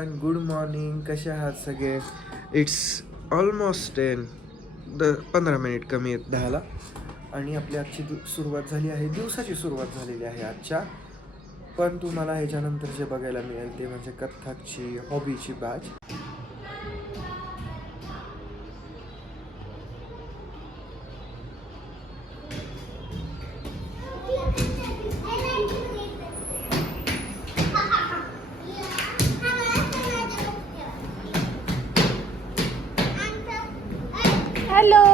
Everyone, good morning. कसे आहात सगळे? इट्स ऑलमोस्ट 15 मिनिट कमी आहेत 10ला आणि आपली आजची सुरुवात झाली आहे. दिवसाची सुरुवात झालेली आहे आजच्या. पण तुम्हाला ह्याच्यानंतर जे बघायला मिळेल ते म्हणजे कथ्थकची हॉबीची बॅच. हॅलो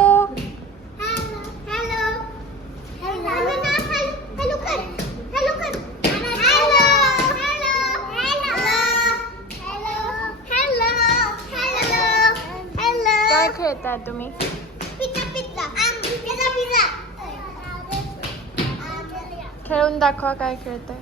काय खेळताय तुम्ही? खेळून दाखवा काय खेळताय.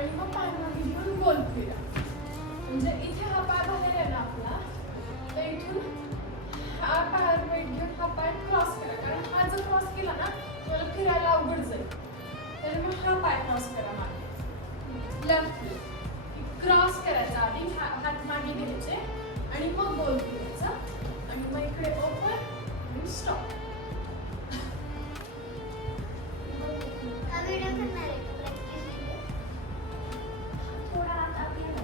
आणि मग पाय मागे घेऊन गोल फिरा. म्हणजे इथे हा पाय बाहेर आहे ना आपला, तर इथून हा पायावर वेट घेऊन हा पाय क्रॉस करा. कारण हा जर क्रॉस केला ना मला फिरायला अवघड जाईल. तर मग हा पाय क्रॉस करा मागे, लेफ्ट क्रॉस करायचा. आधी हात मागे घ्यायचे आणि मग गोल फिरायचा आणि मग इकडे ओपन आणि स्टॉप. थोडा आता आपल्याला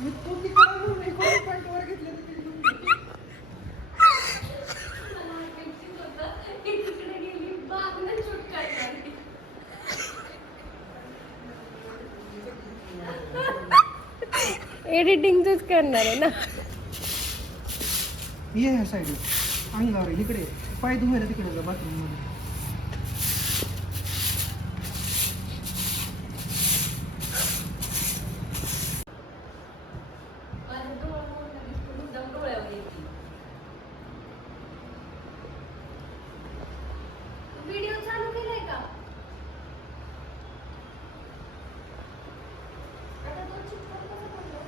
मी तू तिकडे पॉईंट वर घेतले एडिटिंग तूच करणार आहे ना. ये ह्या साईड अंगावर इकडे पाय धुवायला तिकडे बाथरूम मध्ये. व्हिडिओ चालू केलाय का? आता तो चित्र कसं पडलं?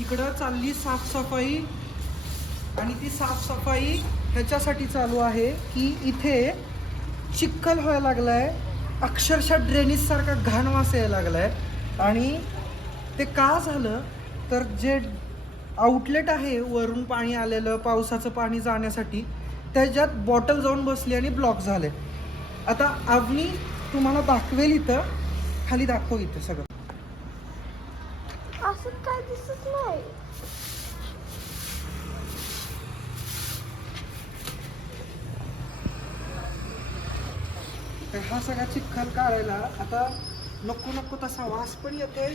इकडं चालली साफसफाई आणि ती साफसफाई ह्याच्यासाठी चालू आहे की इथे चिखल व्हायला लागलाय, अक्षरशः ड्रेनेज सारखा घाण वास यायला लागलाय. आणि ते का झालं तर जे आउटलेट आहे वरून पाणी आलेलं पावसाचं पाणी जाण्यासाठी त्याच्यात बॉटल जाऊन बसली आणि ब्लॉक झाले. आता अवनी तुम्हाला दाखवेल, इथं खाली दाखव इथं सगळं. असं काय दिसत नाही. तर हा सगळा चिखल काढायला आता नको नको तसा वास पण येतोय,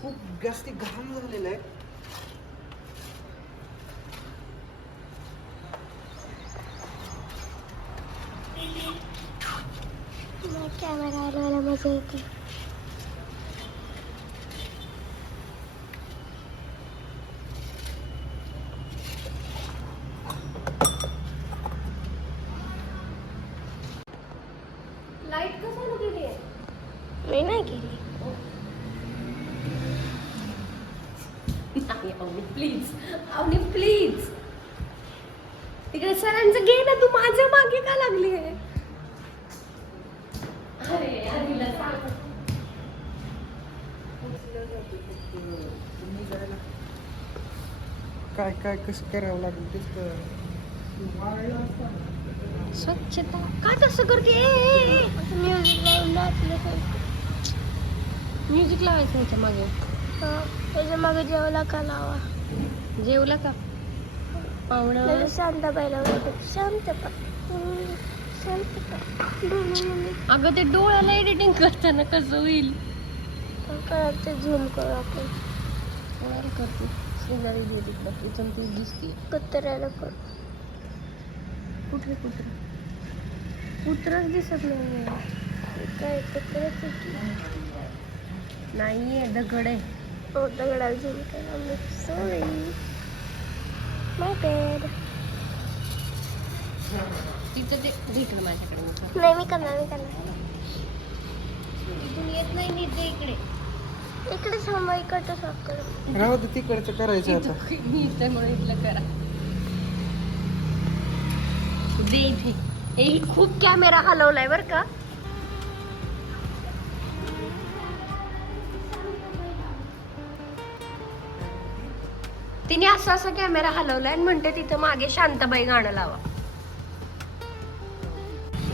खूप जास्ती घाण झालेला आहे. कॅमेरा आला मजा येते. लाईट कशाला गेली आहे? मी नाही केली. प्लीज अवनी प्लीज, तिकडे सरांचं घे ना, तू माझ्या मागे का लागली आहे? अरे हरीला सांग. काय काय कसं करावं लागेल तेच स्वच्छता का तसं करते? म्युझिक लावून म्युझिक लावायचं ह्याच्या मागे. त्याच्या मागे जेवला का लावा. जेवला का पाहुणं? शांताबाईला शांत अगं ते डोळ्याला एडिटिंग करताना कसं होईल? झूम करू आपण. कोणाला करते? शेजारी तिकडं इथून ती दिसते. कुत्र्याला कर. कुठे कुत्र? कुत्रच दिसत नाही. काय कुत्रच नाहीये, दगड आहे. हो दगडाला झूम करा. सॉरी माय बॅड. तिथं ते भेटलं माझ्याकडे. नाही मी करणार. तिथून येत नाही नीट इकडे. इकडे थांबा, इकडचं साफ करा. राहू दे, तिकडचं करायचं आता. मी इथं म्हणून इथलं करा. दे इथे. हे खूप कॅमेरा हलवलाय बर का. तिने असा कॅमेरा हलवलाय आणि म्हणते तिथं मागे शांताबाई गाणं लावा.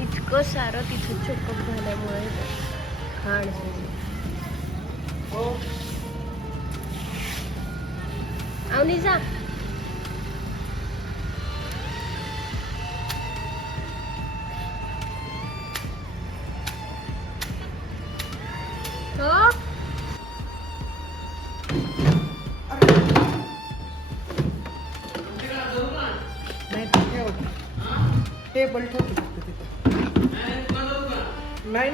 इतकं सारं तिथं चोकअप झाल्यामुळे घाण झाली. अवनी जा. हो टेबल ठेवतो फक्त तिथं. नाही